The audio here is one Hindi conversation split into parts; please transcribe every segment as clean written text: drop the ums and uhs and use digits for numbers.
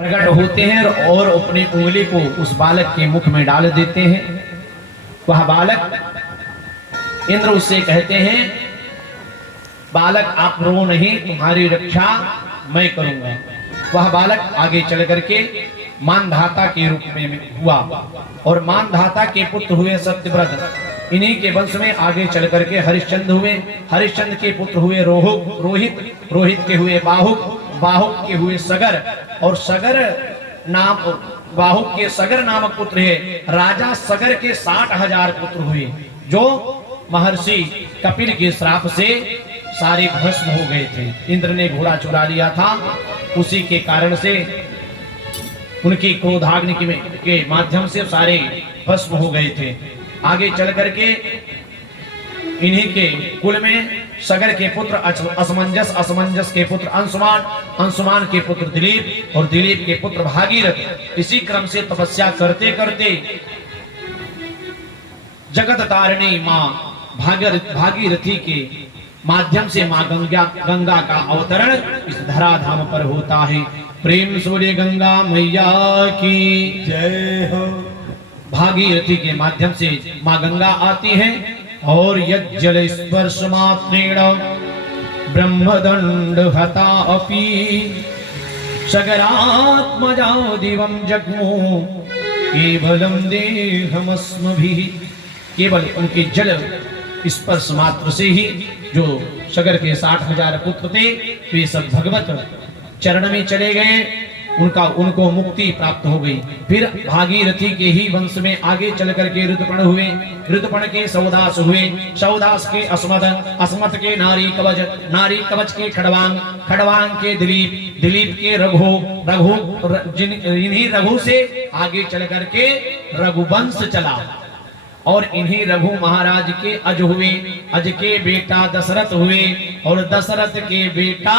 प्रकट होते हैं और अपनी उंगली को उस बालक के मुख में डाल देते हैं। वह बालक, इंद्र उससे कहते हैं, बालक आप रो नहीं, तुम्हारी रक्षा मैं करूंगा। वह बालक आगे चल करके मानधाता के रूप में हुआ और मानधाता के पुत्र हुए सत्यव्रत। इन्हीं के वंश में आगे चल करके हरिश्चंद्र हुए। हरिश्चंद्र के पुत्र हुए रोहित, रोहित के हुए बाहुक, बाहुक के हुए सगर, और सगर नाम, बाहुक के सगर नामक पुत्र है। राजा सगर के 60,000 पुत्र हुए, जो महर्षि कपिल के श्राप से सारे भस्म हो गए थे। इंद्र ने घोड़ा चुरा लिया था, उसी के कारण से उनकी क्रोधाग्नि के माध्यम से सारे भस्म हो गए थे। आगे चल करके इन्हीं के कुल में सगर के पुत्र असमंजस, असमंजस के पुत्र अंशुमान, अंशुमान के पुत्र दिलीप और दिलीप के पुत्र भागीरथ। इसी क्रम से तपस्या करते करते जगत तारिणी मां भागीरथी के माध्यम से मां गंगा का अवतरण इस धराधाम पर होता है। प्रेम सूर्य गंगा मैया की जय हो। भागीरथी के माध्यम से मां गंगा आती है और यज्जल स्पर्श मात्रेण ब्रह्मदंड हता अपि सगरात्मजा दिवं जग्मु केवलम देहमस्मभिः। केवल उनके जल स्पर्श मात्र से ही जो सगर के 60,000 पुत्र थे वे सब भगवत चरण में चले गए, उनको मुक्ति प्राप्त हो गई। फिर भागीरथी के ही वंश में आगे चल करके ऋतुपर्ण हुए, ऋतुपर्ण के सौदास हुए, सौदास के अस्मत, अस्मत के नारी कवच, नारी कवच के खड़वांग, खड़वांग के दिलीप, दिलीप के रघु, रघु इन्हीं रघु से आगे चल करके रघुवंश चला और इन्हीं रघु महाराज के अज हुए, अज के बेटा दशरथ हुए और दशरथ के बेटा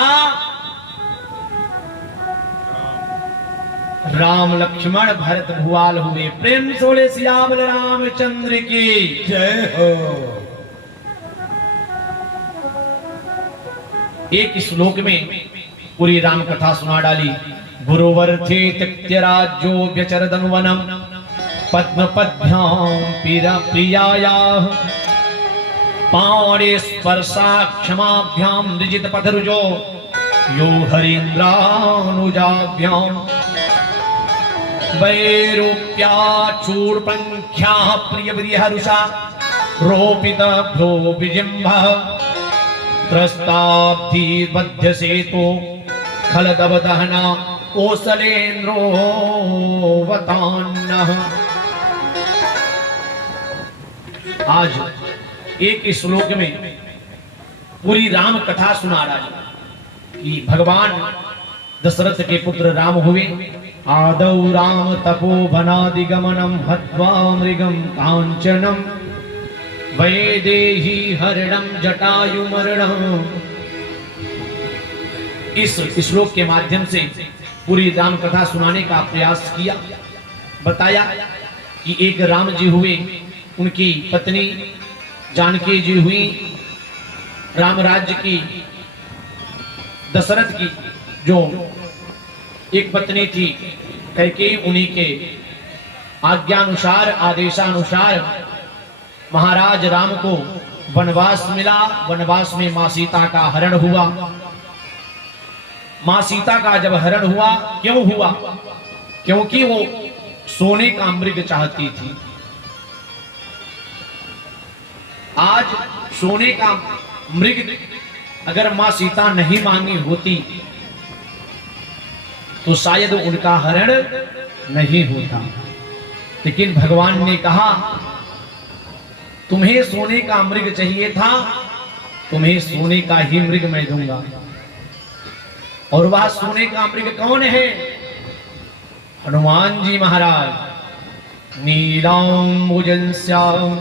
राम लक्ष्मण भरत भुआल हुए। प्रेम सोले सियावल रामचंद्र की जय हो। एक श्लोक में पूरी राम कथा सुना डाली। गुरुवर थे त्यक्त्य राज्यो व्यचरदन वनम पद्मपद्भ्याम प्रियायाः पाणे स्पर्शा क्षमाभ्याम ऋजित पथरुजो यो हरीन्द्रानुजाभ्याम वैरूप्या चूर्पंख्या प्रियविहरुषा रोपितभ्यो विजिम्भः त्रस्ताब्धि बध्य सेतो खलदवदहना कोसलेन्द्रो वतान्नः। आज एक श्लोक में पूरी राम कथा सुना रही कि भगवान दशरथ के पुत्र राम हुए। आदौ राम तपोवनादिगमनम हत्वा मृगम कांचनम वैदेही हरणम जटायुमरणम। इस श्लोक के माध्यम से पूरी राम कथा सुनाने का प्रयास किया। बताया कि एक राम जी हुए, उनकी पत्नी जानकी जी हुई, राम राज्य की दशरथ की जो एक पत्नी थी कैकेयी, उन्हीं के आज्ञानुसार आदेशानुसार महाराज राम को वनवास मिला। वनवास में मां सीता का हरण हुआ। मां सीता का जब हरण हुआ, क्यों हुआ? क्योंकि वो सोने का मृग चाहती थी। आज सोने का मृग अगर मां सीता नहीं मांगी होती तो शायद उनका हरण नहीं होता। लेकिन भगवान ने कहा तुम्हें सोने का मृग चाहिए था, तुम्हें सोने का ही मृग मैं दूंगा। और वह सोने का मृग कौन है? हनुमान जी महाराज। नीलांबुजंस्याम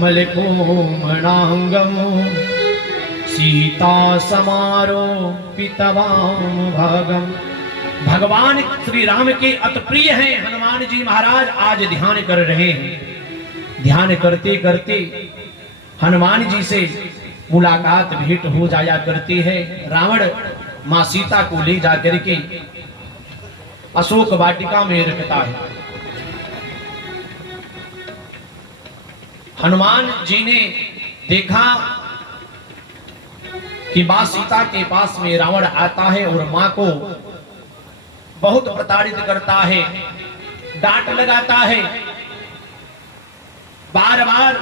मलिकोमणांगम सीता समारोपितवाम भागम। भगवान श्री राम के अति प्रिय हैं हनुमान जी महाराज। आज ध्यान कर रहे हैं। ध्यान करते करते हनुमान जी से मुलाकात भेंट हो जाया करती है। रावण मां सीता को ले जाकर के अशोक वाटिका में रखता है। हनुमान जी ने देखा कि मां सीता के पास में रावण आता है और मां को बहुत प्रताड़ित करता है, डांट लगाता है, बार बार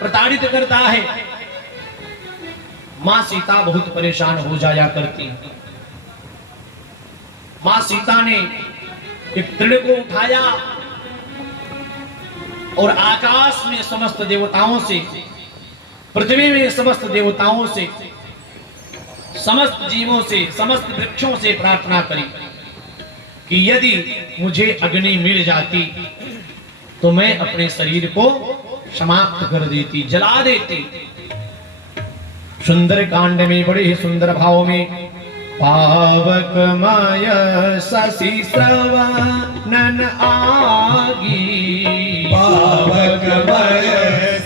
प्रताड़ित करता है। मां सीता बहुत परेशान हो जाया करती। मां सीता ने एक तृण को उठाया और आकाश में समस्त देवताओं से, पृथ्वी में समस्त देवताओं से, समस्त जीवों से, समस्त वृक्षों से प्रार्थना करी कि यदि मुझे अग्नि मिल जाती तो मैं अपने शरीर को समाप्त कर देती, जला देती। सुंदर कांड में बड़े ही सुंदर भाव में पावकमय शशि श्रवणन आगी, पावकमय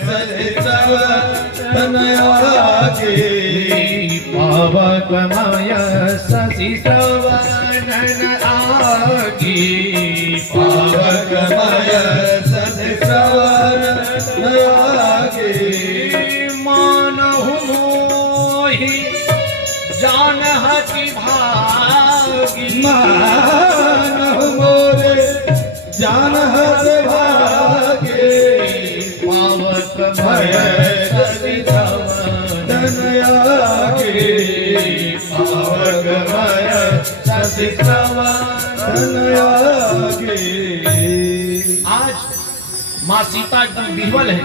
शशि श्रवणन आगी, पावकमय शशि श्रवणन आगी, पावकमय शशि श्रवणन आगी। मानहु मोहि जानहि भागी, मानहु मोरे जानहि भागी, पावकमय शशि श्रवणन आगी, पावकमय शशि श्रवणन आगी। आज मां सीता एकदम विह्वल है,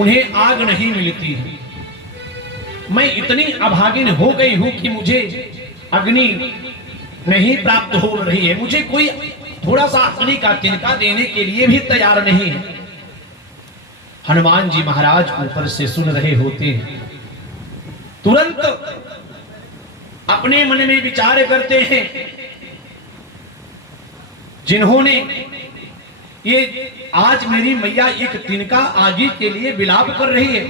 उन्हें आग नहीं मिलती है। मैं इतनी अभागिन हो गई हूं कि मुझे अग्नि नहीं प्राप्त हो रही है, मुझे कोई थोड़ा सा अग्नि का तिनका देने के लिए भी तैयार नहीं है। हनुमान जी महाराज ऊपर से सुन रहे होते हैं, तुरंत अपने मन में विचार करते हैं, जिन्होंने ये आज मेरी मैया एक तिनका आगी के लिए विलाप कर रही है,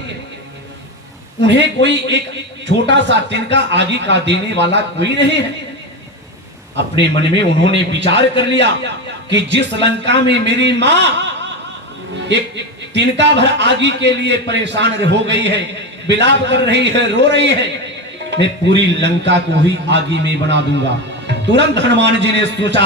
उन्हें कोई एक छोटा सा तिनका आगी का देने वाला कोई नहीं है। अपने मन में उन्होंने विचार कर लिया कि जिस लंका में मेरी मां एक तिनका भर आगी के लिए परेशान हो गई है, विलाप कर रही है, रो रही है, मैं पूरी लंका को ही आगी में बना दूंगा। तुरंत हनुमान जी ने सोचा,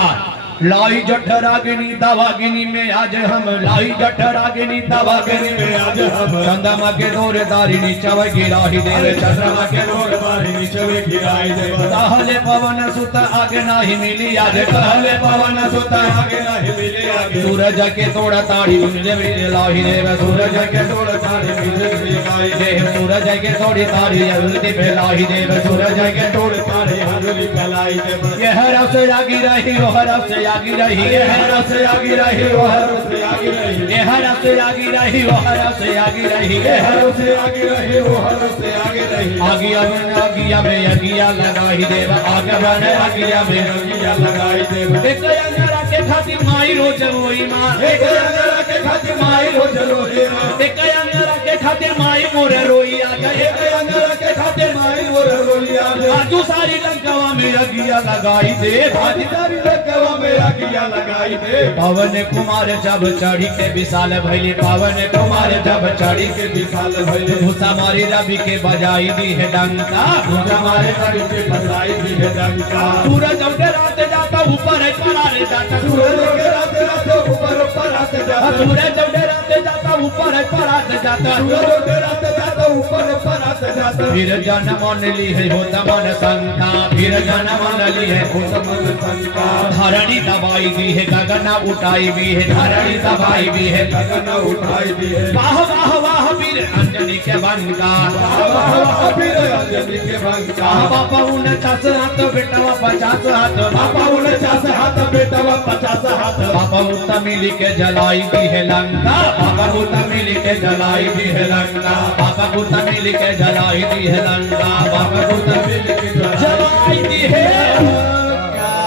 लाई जठरागिनी दवागिनी में आज हम, लाई जठरागिनी दवागिनी में आज हम, चंद्रमा के डोर दारिणी चव गिराही देव, चंद्रमा के डोर दारिणी चव गिराही देव, कहले पवन सुत आगे नाही मिली आज, कहले पवन सुत आगे नाही मिली आज, सूरज के तोड़ ताड़ी मुझे मिले लाही देव, सूरज के तोड़ ताड़ी मुझे मिले लाही देव, सूरज के तोड़ी ताड़ी हरुति पे लाही देव, सूरज के तोड़ ताड़ी हरुति पे लाही देव। यह रस जागी रही वो रस जागी रही, यह रस जागी रही वो रस जागी रही, यह रस जागी रही वो रस जागी रही, यह रस जागी रही वो रस जागी रही। आगिया में आगिया में आगिया लगाई देव, आगे बने आगिया में आगिया लगाई देव। एक अंजरा के खातिर माई रोज रोई मां, एक अंजरा के खातिर माई रोज रोई मां, एक अंजरा के खातिर माई मोरे रोई आ गए, एक अंजरा के खातिर माई मोरे रोई आ गए। आजू सारी लंकावा में आगिया लगाई दे, आजू सारी लंकावा में आगिया लगाई दे। पवन कुमार जब चढ़ी के विशाल भइले, पवन कुमार जब चढ़ी के विशाल भइले, भूसा मारी रवि के बजाई दी है डंका, भूसा मारे रवि के बजाई दी है डंका। सूरज उगे रात जाता ऊपर परारे जाता, सूरज उगे रात जाता ऊपर परारे जाता, सूरज उगे रात जाता ऊपर परारे जाता, सूरज उगे रात जाता ऊपर परारे जाता। फिर जन मन ली है होता मन शंका, फिर जन मन ली है होता मन शंका। धरणी दबाई दी है गगन उठाई भी है, धरणी दबाई भी है गगन उठाई भी है। वाह वाह वाह वीर अंजनी के बंका, वाह वाह वाह वीर अंजनी के बंका। बापा 49 हाथ बेटावा 50 हाथ, बापा 49 हाथ बेटावा 50 हाथ। बापा मुत्ता मिली के जलाई दी है लंका, बापा मुत्ता मिली के जलाई दी है लंका, बापा मुत्ता मिली के जलाई दी है लंका, बापा मुत्ता मिली के जलाई दी है।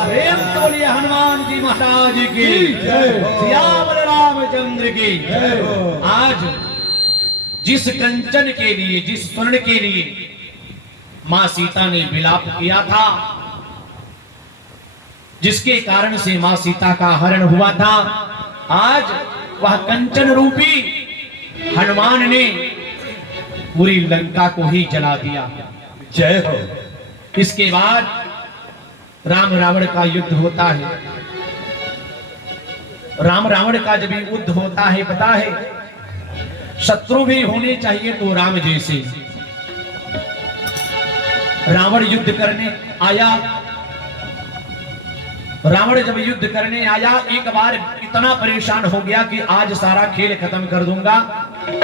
प्रेम बोलिए हनुमान जी महाराज की जय, सियावर रामचंद्र की जय। आज जिस कंचन के लिए, जिस स्वर्ण के लिए मां सीता ने विलाप किया था, जिसके कारण से मां सीता का हरण हुआ था, आज वह कंचन रूपी हनुमान ने पूरी लंका को ही जला दिया। जय हो। इसके बाद राम रावण का युद्ध होता है। राम रावण का जब युद्ध होता है, पता है शत्रु भी होने चाहिए तो राम जैसे। रावण युद्ध करने आया। रावण जब युद्ध करने आया, एक बार इतना परेशान हो गया कि आज सारा खेल खत्म कर दूंगा।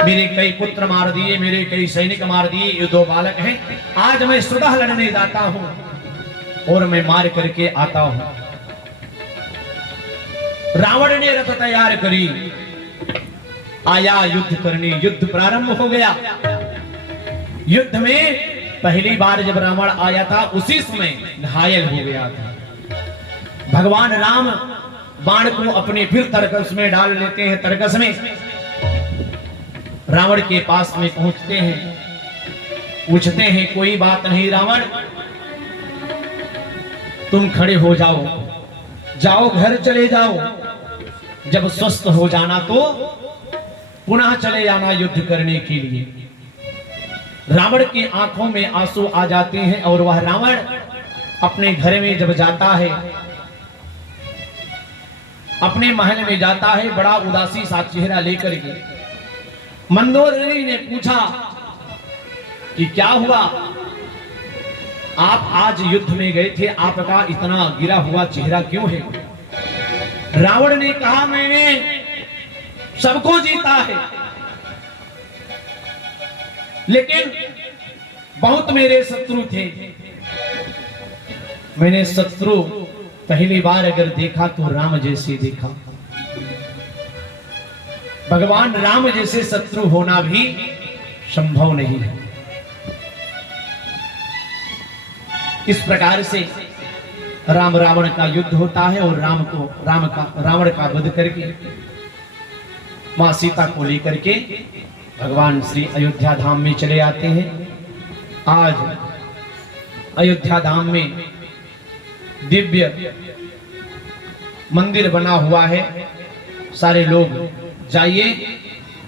मेरे कई पुत्र मार दिए, मेरे कई सैनिक मार दिए, ये 2 बालक हैं। आज मैं स्वतः लड़ने जाता हूं और मैं मार करके आता हूं। रावण ने रथ तैयार करी, आया युद्ध करने। युद्ध प्रारंभ हो गया। युद्ध में पहली बार जब रावण आया था, उसी समय घायल हो गया था। भगवान राम बाण को अपने फिर तरकस में डाल लेते हैं। तरकस में रावण के पास में पहुंचते हैं, पूछते हैं कोई बात नहीं रावण, तुम खड़े हो जाओ, जाओ घर चले जाओ। जब स्वस्थ हो जाना तो पुनः चले जाना युद्ध करने के लिए। रावण की आंखों में आंसू आ जाते हैं और वह रावण अपने घर में जब जाता है, अपने महल में जाता है, बड़ा उदासी सा चेहरा लेकर के। मंदोदरी ने पूछा कि क्या हुआ, आप आज युद्ध में गए थे, आपका इतना गिरा हुआ चेहरा क्यों है? रावण ने कहा मैंने सबको जीता है, लेकिन बहुत मेरे शत्रु थे। मैंने शत्रु पहली बार अगर देखा तो राम जैसे देखा। भगवान राम जैसे शत्रु होना भी संभव नहीं है। इस प्रकार से राम रावण का युद्ध होता है और रावण का वध करके मां सीता को लेकर के भगवान श्री अयोध्या धाम में चले आते हैं। आज अयोध्या धाम में दिव्य मंदिर बना हुआ है। सारे लोग जाइए,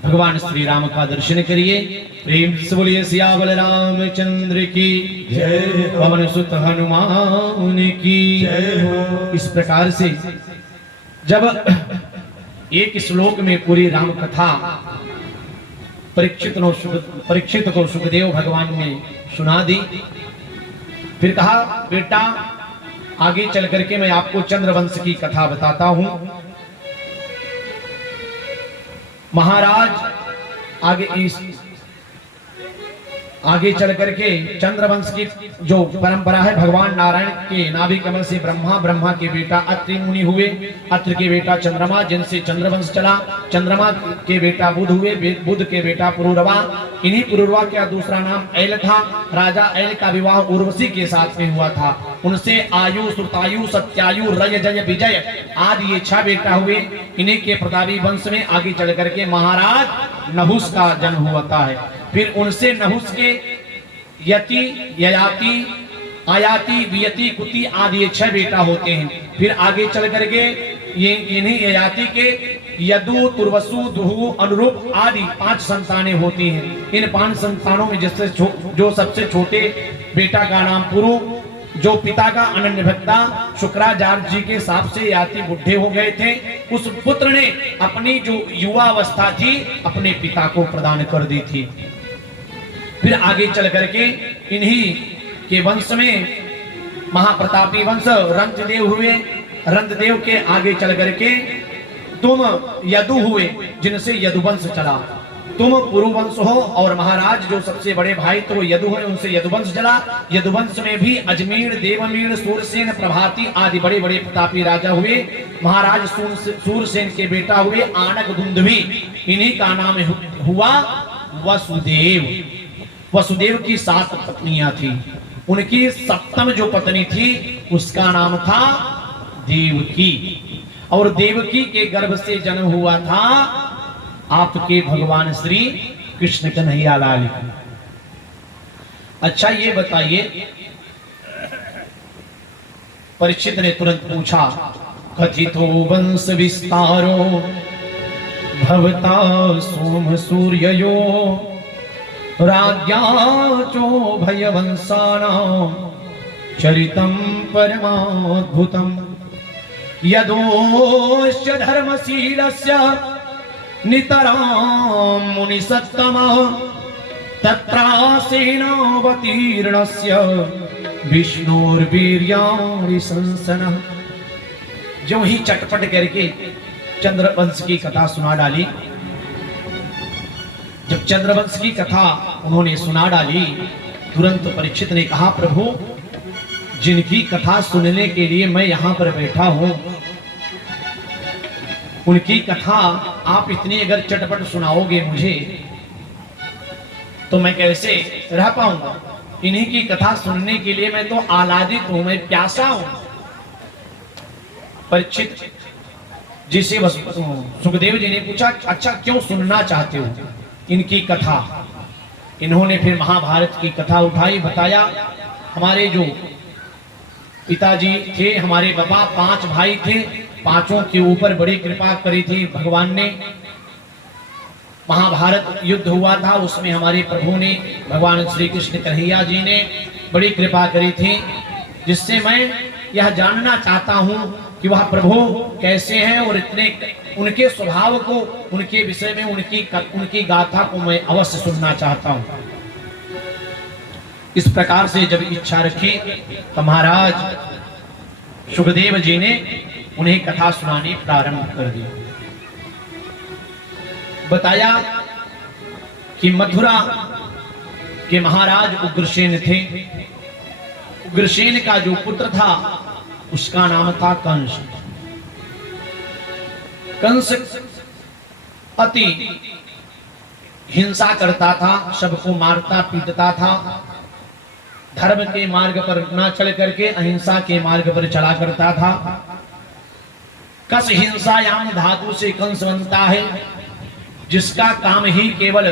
भगवान श्री राम का दर्शन करिए। प्रेम से बोलिए सियावर रामचंद्र की जय हो। पवन सुत हनुमान की जय हो। इस प्रकार से जब एक श्लोक में पूरी राम कथा परीक्षित को सुखदेव भगवान ने सुना दी, फिर कहा बेटा आगे चल करके मैं आपको चंद्रवंश की कथा बताता हूं। महाराज आगे चल करके चंद्रवंश की जो परंपरा है, भगवान नारायण के नाभि कमल से ब्रह्मा के बेटा अत्रि मुनि हुए, अत्रि के बेटा चंद्रमा, जिनसे चंद्रवंश चला। चंद्रमा के बेटा बुध हुए, बुध के बेटा पुरुरवा। इन्हीं पुरुरवा का दूसरा नाम ऐल था। राजा ऐल का विवाह उर्वशी के साथ में हुआ था। उनसे आयु, श्रुतायु, सत्यायु, रय, जय, विजय आदि ये 6 बेटा हुए। इन्हीं के प्रतापी वंश में आगे चल करके महाराज नहुस का जन्म हुआ है। फिर उनसे नहुस के यति, ययाति, आयाति, वियति, कुति आदि ये 6 बेटा होते हैं। फिर आगे चल करके ये इन्हीं ययाति के यदु, तुर्वसु, दुहु, अनुरूप आदि 5 संतानें होती हैं। इन 5 संतानों में जिससे जो सबसे छोटे बेटा का नाम पुरु, जो पिता का अनन्य भक्ता शुक्राचार्य जी के साथ से याति बुढ़े हो गए थे, उस पुत्र ने अपनी जो युवावस्था थी अपने पिता को प्रदान कर दी थी। फिर आगे चल करके इन्हीं के वंश में महाप्रतापी वंश रंतदेव हुए। रंतदेव के आगे चल करके तुम यदु हुए, जिनसे यदुवंश चला। तुम पुरुवंश हो और महाराज जो सबसे बड़े भाई तो यदु है, उनसे यदुवंश चला। यदुवंश में भी अजमेर, देवमीर, सूरसेन, प्रभाती आदि बड़े बड़े प्रतापी राजा हुए। महाराज सूरसेन के बेटा हुए आनक दुंदुभी, इन्हीं का नाम हुआ वसुदेव। वसुदेव की 7 पत्नियां थी। उनकी 7वीं जो पत्नी थी उसका नाम था देवकी, और देवकी के गर्भ से जन्म हुआ था आपके भगवान श्री कृष्ण कन्हैया लाल। अच्छा ये बताइए परीक्षित ने तुरंत पूछा, कथितो वंश विस्तारो भवता सोम सूर्ययो राज्ञा चो भयवंशानां चरितं परमाद्भुतम् यदोश्च धर्मशीलस्य नितरां मुनिसत्तमः तत्रासेनावतीर्णस्य विष्णुर्वीर्याणि संसनः। जो ही चटपट करके चंद्रवंश की कथा सुना डाली। जब चंद्रवंश की कथा उन्होंने सुना डाली, तुरंत परीक्षित ने कहा, प्रभु जिनकी कथा सुनने के लिए मैं यहां पर बैठा हूं, उनकी कथा आप इतनी अगर चटपट सुनाओगे मुझे, तो मैं कैसे रह पाऊंगा। इन्हीं की कथा सुनने के लिए मैं तो आह्लादित हूं, मैं प्यासा हूं। परीक्षित जिसे सुखदेव जी ने पूछा, अच्छा क्यों सुनना चाहते हो इनकी कथा। इन्होंने फिर महाभारत की कथा उठाई, बताया हमारे जो पिताजी थे, हमारे बाबा 5 भाई थे, पांचों के ऊपर बड़ी कृपा करी थी भगवान ने। महाभारत युद्ध हुआ था, उसमें हमारे प्रभु ने, भगवान श्री कृष्ण कन्हैया जी ने बड़ी कृपा करी थी, जिससे मैं यह जानना चाहता हूं कि वह प्रभु कैसे हैं और इतने उनके स्वभाव को, उनके विषय में, उनकी गाथा को मैं अवश्य सुनना चाहता हूं। इस प्रकार से जब इच्छा रखी तो महाराज सुखदेव जी ने उन्हें कथा सुनानी प्रारंभ कर दी। बताया कि मथुरा के महाराज उग्रसेन थे। उग्रसेन का जो पुत्र था उसका नाम था कंस। कंस अति हिंसा करता था, सबको मारता पीटता था, धर्म के मार्ग पर न चल करके अहिंसा के मार्ग पर चला करता था। कस हिंसायाम धातु से कंस बनता है, जिसका काम ही केवल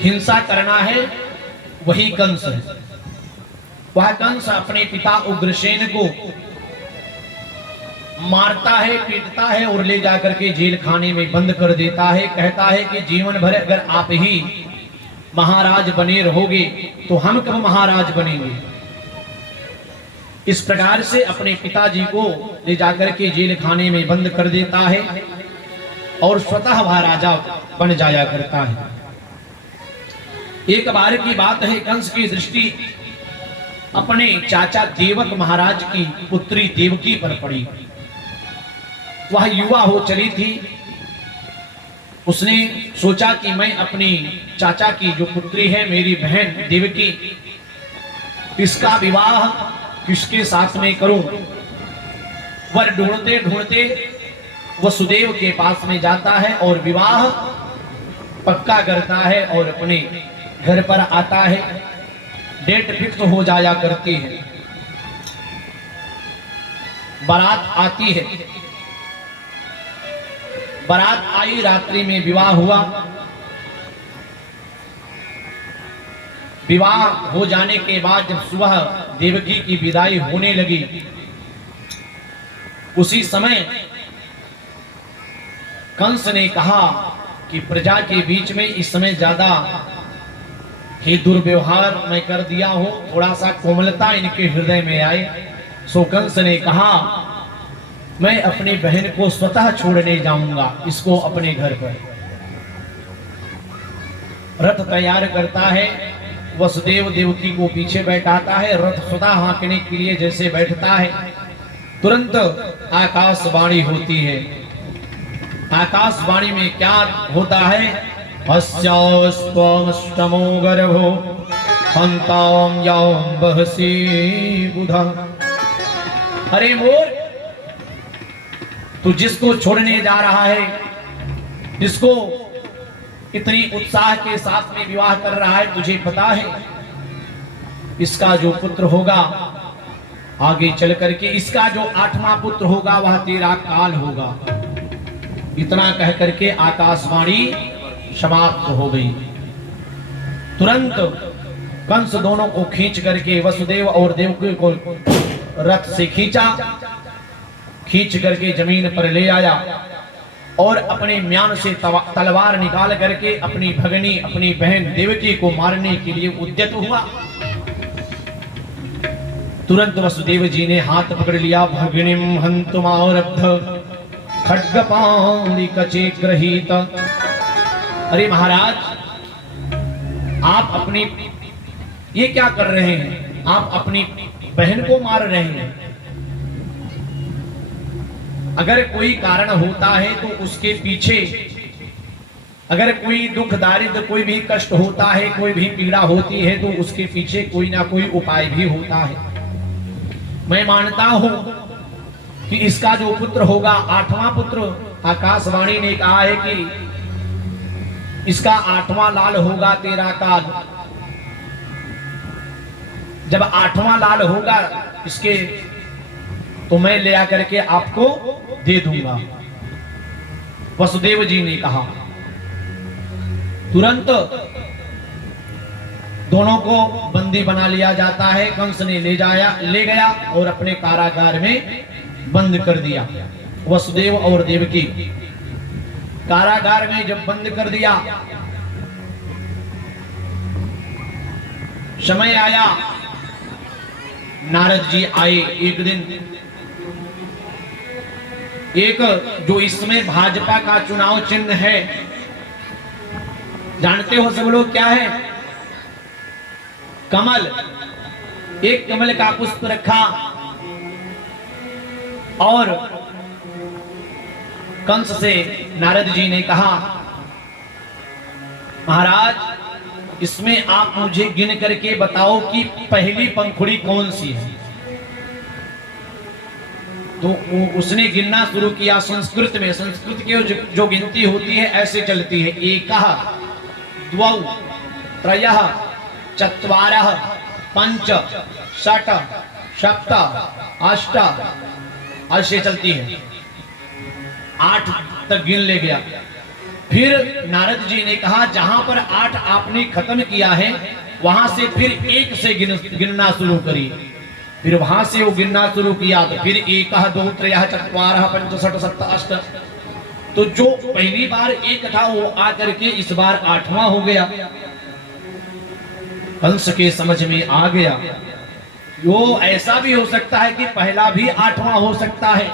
हिंसा करना है, वही कंस है। वह कंस अपने पिता उग्रसेन को मारता है, पीटता है और ले जाकर के जेल खाने में बंद कर देता है। कहता है कि जीवन भर अगर आप ही महाराज बने रहोगे तो हम कब महाराज बनेंगे। इस प्रकार से अपने पिताजी को ले जाकर के जेल खाने में बंद कर देता है और स्वतः वह राजा बन जाया करता है। एक बार की बात है, कंस की दृष्टि अपने चाचा देवक महाराज की पुत्री देवकी पर पड़ी। वह युवा हो चली थी। उसने सोचा कि मैं अपनी चाचा की जो पुत्री है, मेरी बहन देवकी, इसका विवाह किसके साथ में करूं। वर ढूंढते ढूंढते वसुदेव के पास में जाता है और विवाह पक्का करता है और अपने घर पर आता है। डेट फिक्स हो जाया करती है, बारात आती है। बारात आई, रात्रि में विवाह हुआ। विवाह हो जाने के बाद जब सुबह देवकी की विदाई होने लगी, उसी समय कंस ने कहा कि प्रजा के बीच में इस समय ज्यादा ही दुर्व्यवहार मैं कर दिया हूं, थोड़ा सा कोमलता इनके हृदय में आए। सो कंस ने कहा मैं अपनी बहन को स्वतः छोड़ने जाऊंगा, इसको अपने घर पर। रथ तैयार करता है, वसुदेव देवकी को पीछे बैठाता है। रथ स्वतः हाँकने के लिए जैसे बैठता है, तुरंत आकाशवाणी होती है। आकाशवाणी में क्या होता है? अस्यास्त्वमष्टमो गर्भो हन्तां यां बहसि बुधा। अरे मोर, तू जिसको छोड़ने जा रहा है, जिसको इतनी उत्साह के साथ में विवाह कर रहा है, तुझे पता है इसका जो पुत्र होगा आगे चल करके, इसका जो 8वां पुत्र होगा वह तेरा काल होगा। इतना कह करके आकाशवाणी समाप्त हो गई। तुरंत कंस दोनों को खींच करके वसुदेव और देवकी को रथ से खींच करके जमीन पर ले आया और अपने म्यान से तलवार निकाल करके अपनी भगनी अपनी बहन देवकी को मारने के लिए उद्यत हुआ। तुरंत वसुदेव जी ने हाथ पकड़ लिया। भगिनीम हंतुमारब्ध खड्गपाणिकचे गृहीत। अरे महाराज, आप अपनी ये क्या कर रहे हैं? आप अपनी बहन को मार रहे हैं। अगर कोई कारण होता है तो उसके पीछे, अगर कोई दुख दारिद्र कोई भी कष्ट होता है, कोई भी पीड़ा होती है तो उसके पीछे कोई ना कोई उपाय भी होता है। मैं मानता हूं कि इसका जो पुत्र होगा, 8वां पुत्र, आकाशवाणी ने कहा है कि इसका 8वां लाल होगा तेरा काल। जब 8वां लाल होगा इसके तो मैं ले आकर के आपको दे दूंगा, वसुदेव जी ने कहा। तुरंत दोनों को बंदी बना लिया जाता है। कंस ने ले गया और अपने कारागार में बंद कर दिया। वसुदेव और देवकी कारागार में जब बंद कर दिया, समय आया, नारद जी आए। एक दिन एक जो इसमें भाजपा का चुनाव चिन्ह है, जानते हो सब लोग क्या है? कमल। एक कमल का पुष्प रखा और कंस से नारद जी ने कहा, महाराज, इसमें आप मुझे गिन करके बताओ कि पहली पंखुड़ी कौन सी है। तो उसने गिनना शुरू किया संस्कृत में। संस्कृत की जो गिनती होती है ऐसे चलती है, एकः द्वौ त्रयः चत्वारः पंच षट् सप्त अष्ट, ऐसे चलती है। 8 तक गिन ले गया। फिर नारद जी ने कहा, जहां पर 8 आपने खत्म किया है वहां से फिर 1 से गिनना शुरू करिए। फिर वहां से वो गिनना शुरू किया तो फिर 1 2 3 4 5 6 7 8। तो जो पहली बार 1 था वो आकर के इस बार 8वां हो गया। कंस के समझ में आ गया, वो ऐसा भी हो सकता है कि पहला भी 8वां हो सकता है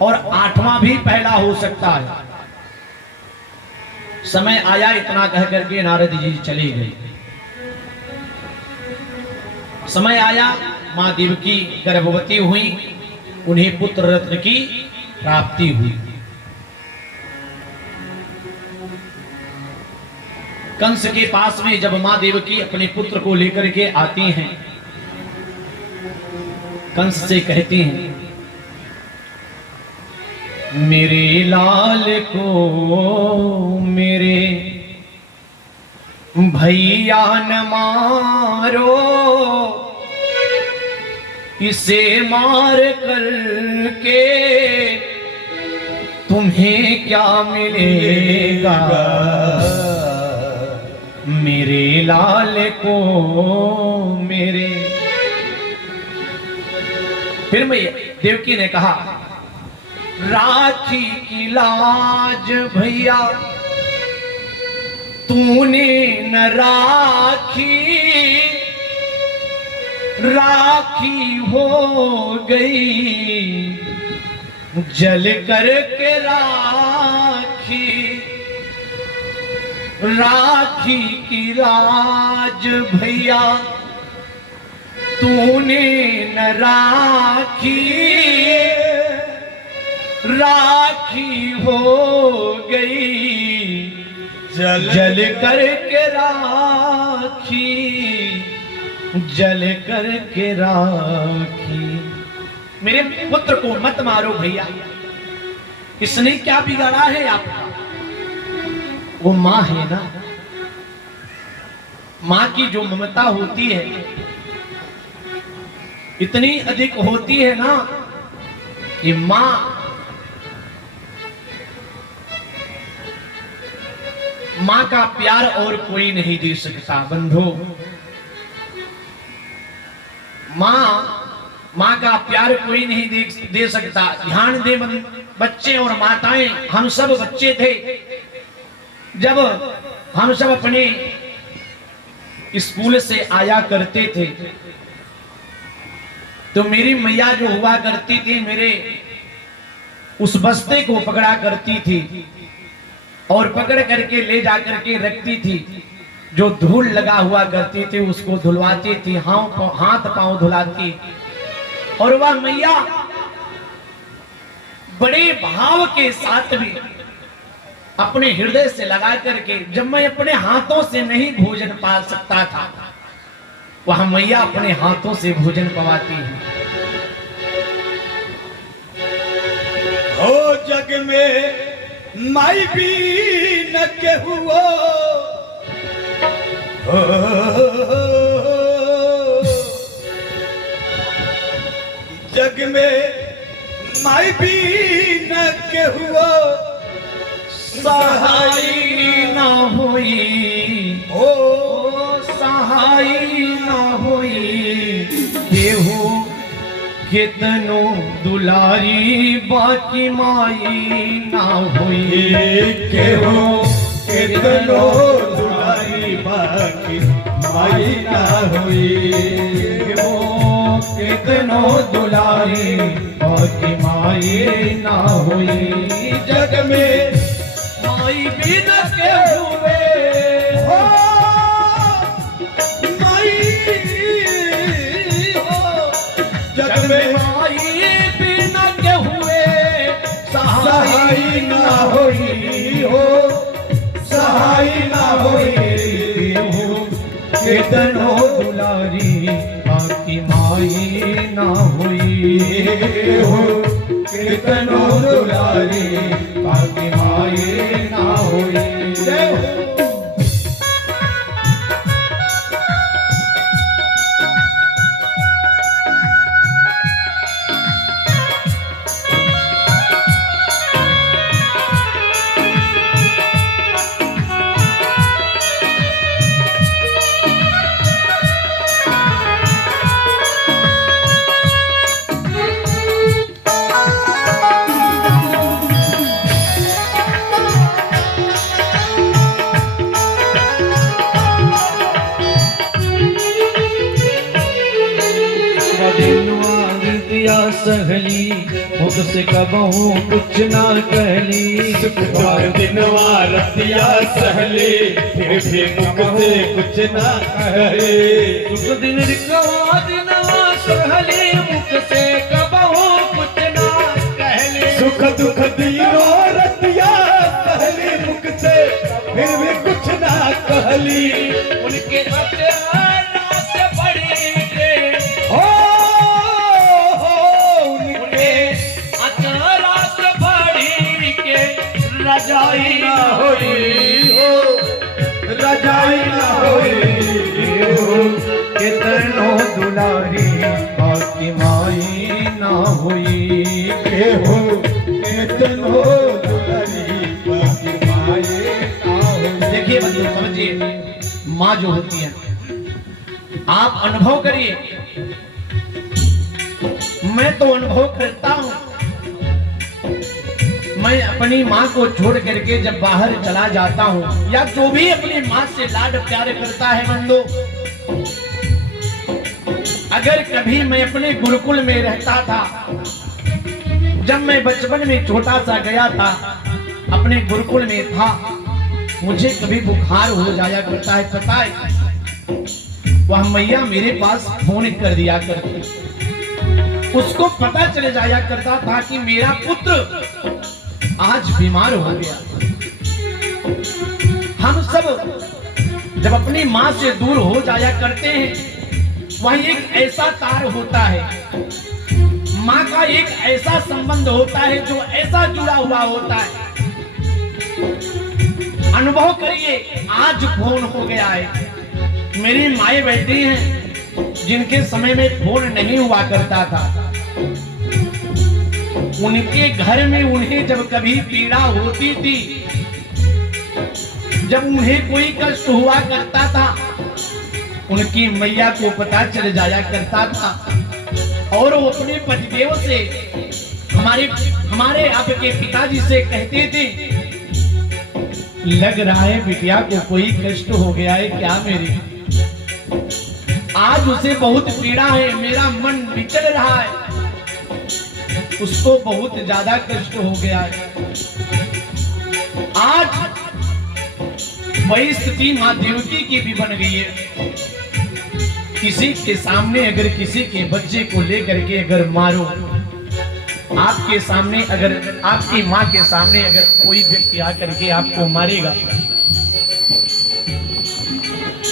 और 8वां भी पहला हो सकता है। समय आया, इतना कह करके नारद जी चले गए। समय आया, मां देवकी गर्भवती हुई, उन्हें पुत्र रत्न की प्राप्ति हुई। कंस के पास में जब मां देवकी अपने पुत्र को लेकर के आती हैं, कंस से कहती हैं, मेरे लाल को मेरे भैया न मारो, इसे मार करके तुम्हें क्या मिलेगा। मेरे लाल को मेरे। फिर मैं देवकी ने कहा, राखी की लाज भैया तूने न राखी, राखी हो गई जल करके राखी। राखी की लाज भैया तूने न राखी, राखी हो गई जल करके राखी, जल करके राखी। मेरे पुत्र को मत मारो भैया, इसने क्या बिगाड़ा है आपका? वो मां है ना, मां की जो ममता होती है इतनी अधिक होती है ना कि मां का प्यार और कोई नहीं दे सकता। बंधु, माँ का प्यार कोई नहीं दे सकता। ध्यान दे बच्चे और माताएं, हम सब बच्चे थे जब हम सब अपने स्कूल से आया करते थे तो मेरी मैया जो हुआ करती थी मेरे उस बस्ते को पकड़ा करती थी और पकड़ करके ले जा करके रखती थी। जो धूल लगा हुआ करती थी उसको धुलवाती थी, हाथ पांव धुलाती। और वह मैया बड़े भाव के साथ भी अपने हृदय से लगा करके, जब मैं अपने हाथों से नहीं भोजन पा सकता था वह मैया अपने हाथों से भोजन पवाती है। हो जग में माई भी न केहुओ, जग में माई भी न केहुओ, सहाय न हुई हो सहाय न हुई केहू कितनो दुलारी बाकी माई ना हुई। केहू कितनो दुलारी बाकी माई ना हुई। कितनो दुलारी बाकी माई ना हुई। जग में माई भी न के हुए हो माई हो, जग में माई भी न के हुए सहाय ना होई हो, सहाय ना होई हो। कितनो दुलारी बाकी माई ना हुई हो कितनो दुलारी बाकी माई ना होई। सहली मुख से कबहू कुछ ना कहली। सुख दिन रतिया सहले फिर भी मुख से कुछ ना कहे। सुख दिन सहली मुख से कबहू कुछ ना कहली। सुख दुख दीनो रतिया सहली मुख से फिर भी कुछ ना कहली। उनके से बड़ी के हो रजाई ना होई हो, रजाई ना होई हो। कितनो दुलारी बाकी माई ना हुई हो कितनो दुलारी बाकी माई ना होई। देखिए बंधु समझिए, माँ जो होती है आप अनुभव करिए, मैं तो अनुभव करता हूं। मैं अपनी माँ को छोड़ करके जब बाहर चला जाता हूँ या जो भी अपनी माँ से लाड प्यार करता है बंदो, अगर कभी मैं अपने गुरुकुल में रहता था, जब मैं बचपन में छोटा सा गया था अपने गुरुकुल में था, मुझे कभी बुखार हो जाया करता है, पता है वह मैया मेरे पास फोन कर दिया करती, उसको पता चले जाया करता था कि मेरा पुत्र आज बीमार हो गया। हम सब जब अपनी माँ से दूर हो जाया करते हैं, वह एक ऐसा तार होता है, माँ का एक ऐसा संबंध होता है जो ऐसा जुड़ा हुआ होता है। अनुभव करिए, आज फोन हो गया है। मेरी माएँ बैठी हैं जिनके समय में फोन नहीं हुआ करता था, उनके घर में उन्हें जब कभी पीड़ा होती थी, जब उन्हें कोई कष्ट हुआ करता था, उनकी मैया को पता चल जाया करता था और वो अपने पतिदेव से हमारे आपके पिताजी से कहते थे, लग रहा है बिटिया को कोई कष्ट हो गया है क्या मेरी? आज उसे बहुत पीड़ा है, मेरा मन बिचल रहा है, उसको बहुत ज्यादा कष्ट हो गया है। आज वही स्थिति मां देवकी की भी बन गई है। किसी के सामने अगर किसी के बच्चे को लेकर के अगर मारो, आपके सामने अगर आपकी मां के सामने अगर कोई व्यक्ति आकर के आपको मारेगा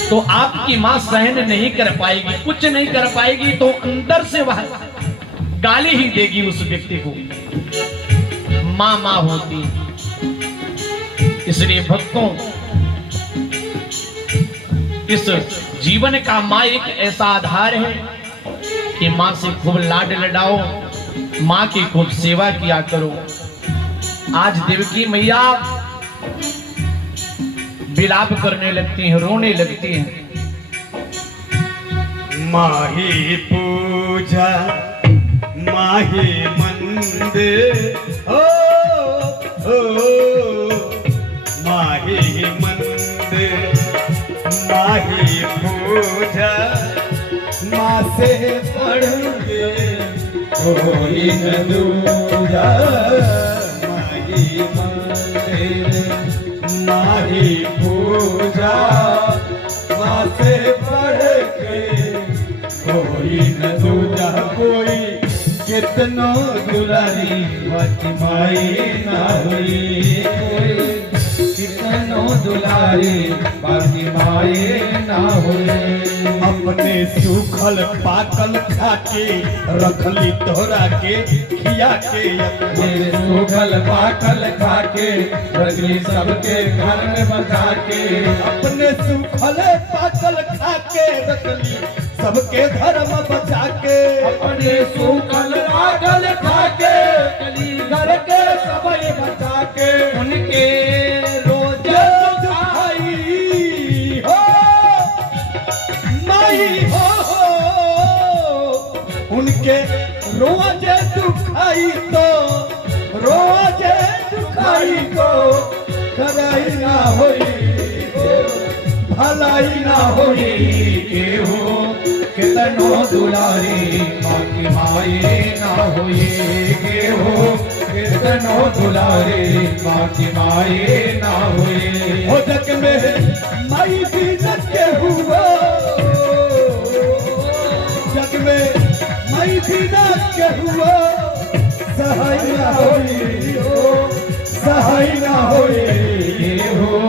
तो आपकी मां सहन नहीं कर पाएगी, कुछ नहीं कर पाएगी, तो अंदर से वह गाली ही देगी उस व्यक्ति को। मां होती। इसलिए भक्तों, इस जीवन का मां एक ऐसा आधार है कि मां से खूब लाड लडाओ, मां की खूब सेवा किया करो। आज देवकी मैया विलाप करने लगती हैं, रोने लगती हैं। माही पूजा माही मंदिर, ओ माही मंदिर माही पूजा, माँ से पढ़ के कोई न दूजा। माही मंदिर माही पूजा, माँ से पढ़ के कोई न दूजा। कोई कितनो दुलारी बाकी माई ना हुई, कितनो दुलारी बाकी माई ना हुई। अपने सूखल पाकल खाके रखली तोरा के खिया के, अपने सूखल पाकल खाके रखली सबके घर में बचा के। अपने सूखल पाकल खाके रखली सबके घर में बचा के। अपने सूखल पाकल खाके रखली घर के सबके बचा के। उनके रोज दुखाई हो माई हो, उनके रोज दुखाई तो रोज दुखाई तो कराई ना होई, भलाई ना होई के हो। कितनो दुलारी बाकी माई ना होई के हो, कितनो दुलारी बाकी माई ना होई। हो जग में माई भी के हुआ, जग में माई भी के हुआ, सहाय ना होई हो, सहाय ना होई के हो।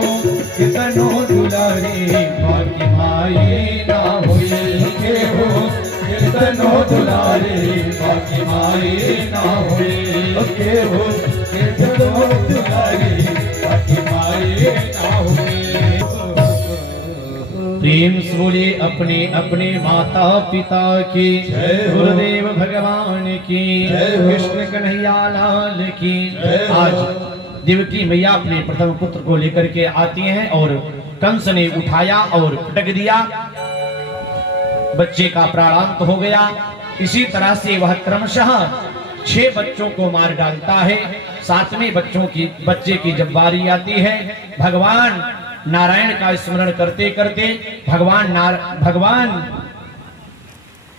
कितनो दुलारी बाकी माई ना होई के हो, कितनो दुलारी बाकी माई ना होई के हो। कितनो दुलारी बाकी माई ना होई। प्रेम से बोले अपने अपने माता पिता की जय हो। गुरुदेव भगवान की जय हो। कृष्ण कन्हैया लाल की। आज देवकी मैया अपने प्रथम पुत्र को लेकर के आती हैं और कंस ने उठाया और पटक दिया, बच्चे का प्राणांत हो गया। इसी तरह से वह क्रमशः 6 बच्चों को मार डालता है। 7वें बच्चे की जब बारी आती है, भगवान नारायण का स्मरण करते करते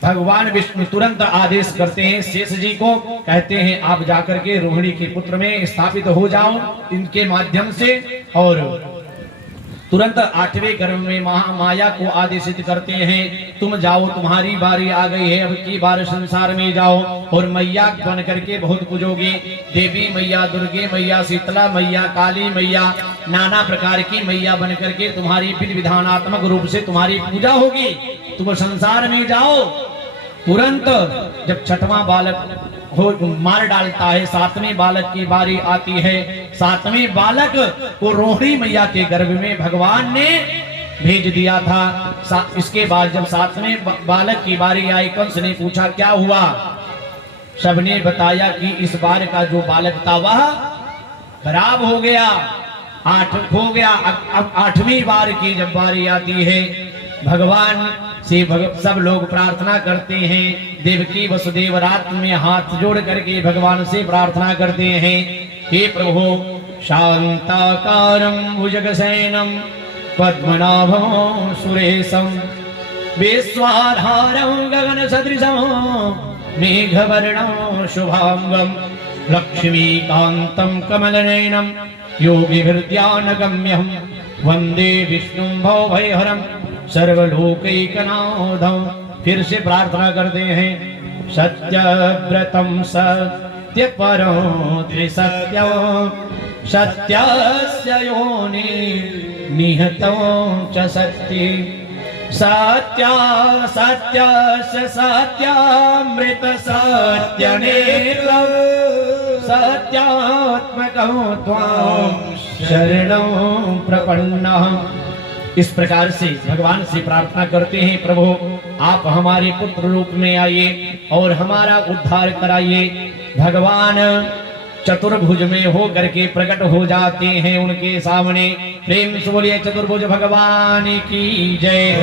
भगवान विष्णु तुरंत आदेश करते हैं शेष जी को, कहते हैं आप जाकर के रोहिणी के पुत्र में स्थापित हो जाओ इनके माध्यम से। और तुरंत 8वें गर्भ में महामाया को आदेशित करते हैं, तुम जाओ, तुम्हारी बारी आ गई है, अब की बार संसार में जाओ और मैया बन करके बहुत पूजोगे। देवी मैया, दुर्गे मैया, शीतला मैया, काली मैया, नाना प्रकार की मैया बन करके तुम्हारी विधि विधानात्मक रूप से तुम्हारी पूजा होगी, तुम संसार में जाओ। तुरंत जब 6वां बालक मार डालता है, 7वें बालक की बारी आती है। 7वें बालक को रोहिणी मैया के गर्भ में भगवान ने भेज दिया था। इसके बाद जब 7वें बालक की बारी आई, कंस ने पूछा क्या हुआ, सबने बताया कि इस बार का जो बालक था वह खराब हो गया, 8 हो गया। अब 8वीं बार की जब बारी आती है, भगवान सब लोग प्रार्थना करते हैं। देवकी वसुदेव रात में हाथ जोड़ करके भगवान से प्रार्थना करते हैं, हे प्रभु शांताकारं भुजगशयनं पद्मनाभं सुरेशं विश्वाधारं गगनसदृशं मेघवर्णं शुभांगं लक्ष्मीकान्तं कमलनयनं योगिहृद्यानगम्यं वंदे विष्णुं भवभयहरं सर्वलोकैकनाथं। फिर से प्रार्थना करते हैं, सत्यव्रतं सत्यपरं त्रिसत्यं सत्यस्य योनि निहतं च सत्ये सत्या सत्यस्य सत्यामृत सत्यनेत्रं सत्यात्मकं त्वां शरणं प्रपन्नः। इस प्रकार से भगवान से प्रार्थना करते हैं, प्रभु आप हमारे पुत्र रूप में आइए और हमारा उद्धार कराइए। भगवान चतुर्भुज में हो करके प्रकट हो जाते हैं उनके सामने। प्रेम से बोलिए चतुर्भुज भगवान की जय।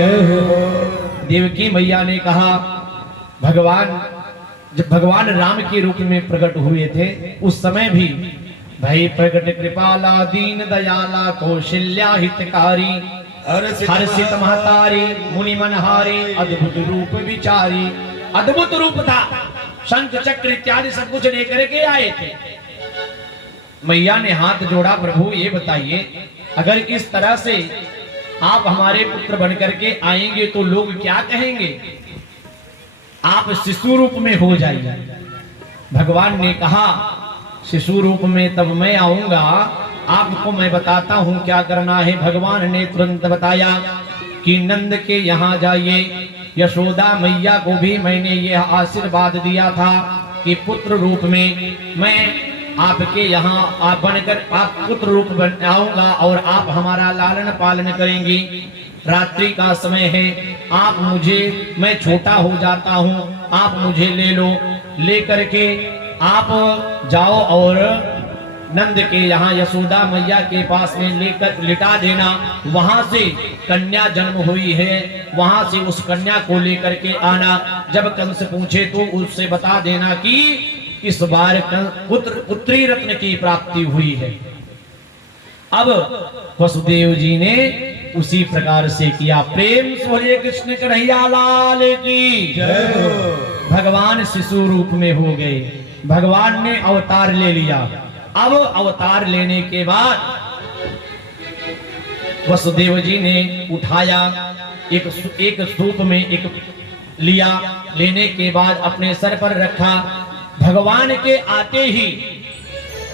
देवकी मैया ने कहा, भगवान जब भगवान राम के रूप में प्रकट हुए थे उस समय भी भई प्रकट कृपाला दीन दयाला कौशल्या हितकारी हर्षित महतारी मुनि मनहारी अद्भुत रूप विचारी। अद्भुत रूप था, शंख चक्र इत्यादि सब कुछ लेकर के आए थे। मैया ने हाथ जोड़ा, प्रभु ये बताइए अगर इस तरह से आप हमारे पुत्र बनकर के आएंगे तो लोग क्या कहेंगे? आप शिशु रूप में हो जाइए। भगवान ने कहा, शिशु रूप में तब मैं आऊंगा, आपको मैं बताता हूं क्या करना है। भगवान ने तुरंत बताया कि नंद के यहाँ जाइए। यशोदा मैया को भी मैंने यह आशीर्वाद दिया था कि पुत्र रूप में मैं आपके यहाँ आप बनकर आप पुत्र रूप बन आऊंगा और आप हमारा लालन पालन करेंगी। रात्रि का समय है, आप मुझे, मैं छोटा हो जाता हूँ, आप मुझे ले लो, ले करके आप जाओ और नंद के यहाँ यशोदा मैया के पास में लेकर लिटा देना। वहां से कन्या जन्म हुई है, वहां से उस कन्या को लेकर के आना। जब कंस पूछे तो उससे बता देना कि इस बार पुत्री रत्न की प्राप्ति हुई है। अब वसुदेव जी ने उसी प्रकार से किया। प्रेम से बोलिए कृष्ण कन्हैया लाल की जय। भगवान शिशु रूप में हो गए, भगवान ने अवतार ले लिया। अब अवतार लेने के बाद वसुदेव जी ने उठाया, एक स्तूप में एक लिया, लेने के बाद अपने सर पर रखा। भगवान के आते ही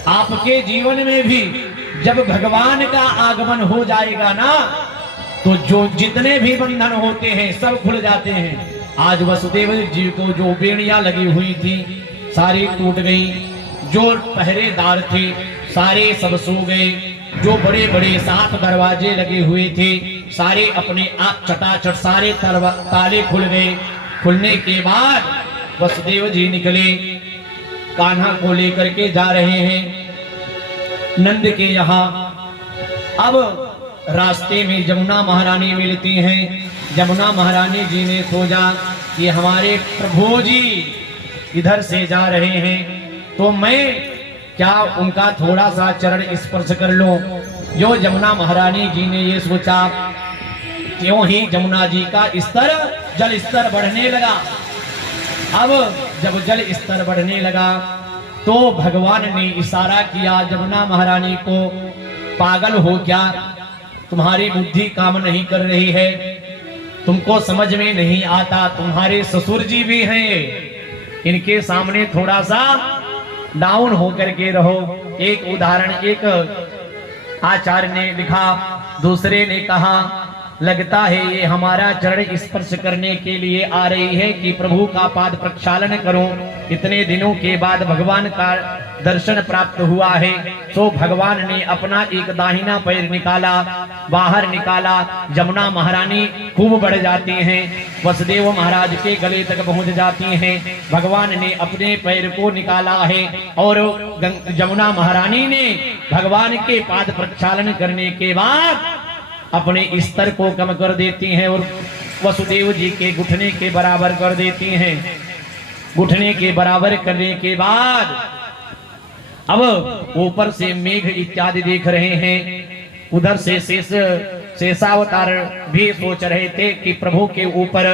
आपके जीवन में भी जब भगवान का आगमन हो जाएगा ना तो जो जितने भी बंधन होते हैं सब खुल जाते हैं। आज वसुदेव जी को जो बेड़ियां लगी हुई थी सारी टूट गई, जो पहरेदार थे सारे सब सो गए, जो बड़े बड़े 7 दरवाजे लगे हुए थे सारे अपने आप चटाचट सारे ताले खुल गए। खुलने के बाद वसुदेव जी निकले, कान्हा को लेकर के जा रहे हैं नंद के यहाँ। अब रास्ते में जमुना महारानी मिलती हैं। जमुना महारानी जी ने सोचा कि हमारे प्रभु जी इधर से जा रहे हैं तो मैं क्या उनका थोड़ा सा चरण स्पर्श कर लूं। जो जमुना महारानी जी ने ये सोचा, त्यों ही जमुना जी का जल स्तर बढ़ने लगा। अब जब जल स्तर बढ़ने लगा तो भगवान ने इशारा किया जमुना महारानी को, पागल हो क्या, तुम्हारी बुद्धि काम नहीं कर रही है, तुमको समझ में नहीं आता, तुम्हारे ससुर जी भी हैं, इनके सामने थोड़ा सा डाउन होकर के रहो। एक उदाहरण एक आचार्य ने लिखा, दूसरे ने कहा लगता है ये हमारा चरण स्पर्श करने के लिए आ रही है कि प्रभु का पाद प्रक्षालन करूं। इतने दिनों के बाद भगवान का दर्शन प्राप्त हुआ है तो भगवान ने अपना एक दाहिना पैर निकाला, बाहर निकाला। जमुना महारानी खूब बढ़ जाती हैं, वसुदेव महाराज के गले तक पहुंच जाती हैं। भगवान ने अपने पैर को निकाला है और जमुना महारानी ने भगवान के पाद प्रक्षालन करने के बाद अपने स्तर को कम कर देती हैं और वसुदेव जी के घुटने के बराबर कर देती हैं। घुटने के बराबर करने के बाद अब ऊपर से मेघ इत्यादि देख रहे हैं। उधर से शेषावतार भी सोच रहे थे कि प्रभु के ऊपर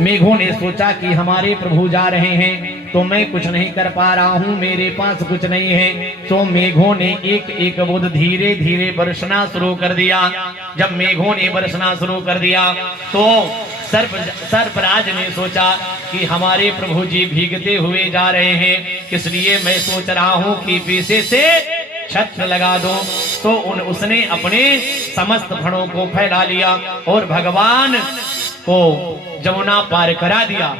मेघों ने सोचा कि हमारे प्रभु जा रहे हैं तो मैं कुछ नहीं कर पा रहा हूं, मेरे पास कुछ नहीं है। तो मेघों ने एक एक बूंद धीरे धीरे बरसना शुरू कर दिया। जब मेघों ने बरसना शुरू कर दिया तो सर्पराज ने सोचा कि हमारे प्रभु जी भीगते हुए जा रहे हैं, इसलिए मैं सोच रहा हूं कि पीछे से छत्र लगा दो। तो उसने अपने समस्त फणों को फैला लिया और भगवान को जमुना पार करा दिया।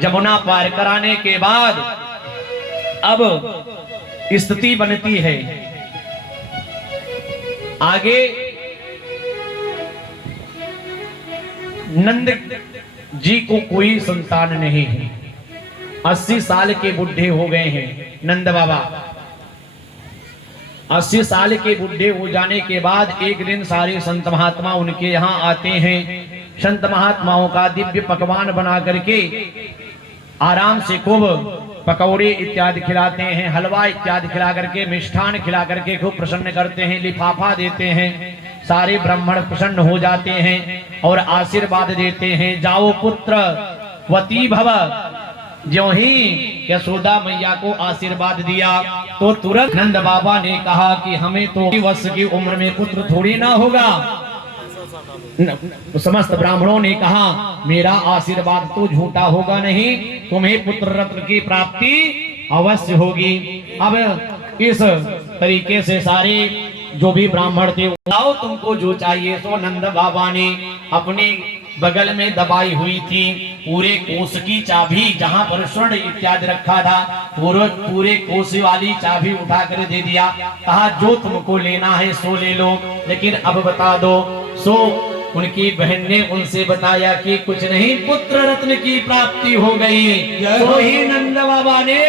जमुना पार कराने के बाद अब स्थिति बनती है आगे। नंद जी को कोई संतान नहीं है, 80 साल के बुढ़े हो गए हैं नंद बाबा। 80 साल के बुढ़े हो जाने के बाद एक दिन सारे संत महात्मा उनके यहाँ आते हैं। संत महात्माओं का दिव्य पकवान बना करके आराम से खूब पकौड़े इत्यादि खिलाते हैं, हलवा इत्यादि खिला करके, मिष्ठान खिला करके खूब प्रसन्न करते हैं, लिफाफा देते हैं। सारे ब्राह्मण प्रसन्न हो जाते हैं और आशीर्वाद देते हैं, जाओ पुत्र वती भव। ज्यों ही यशोदा मैया को आशीर्वाद दिया तो तुरंत नंद बाबा ने कहा कि हमें तो वर्ष की उम्र में पुत्र थोड़ी ना होगा। समस्त ब्राह्मणों ने कहा मेरा आशीर्वाद तो झूठा होगा नहीं, तुम्हें पुत्र रत्न की प्राप्ति अवश्य होगी। अब इस तरीके से सारे जो भी ब्राह्मण थे, आओ तुमको जो चाहिए। तो नंद बाबा ने अपने बगल में दबाई हुई थी पूरे कोष की चाबी, जहां पर स्वर्ण इत्यादि रखा था, पूरे कोष वाली चाबी उठा कर दे दिया। कहा जो तुमको लेना है सो ले लो, लेकिन अब बता दो। सो उनकी बहन ने उनसे बताया कि कुछ नहीं, पुत्र रत्न की प्राप्ति हो गई। तो ही नंद बाबा ने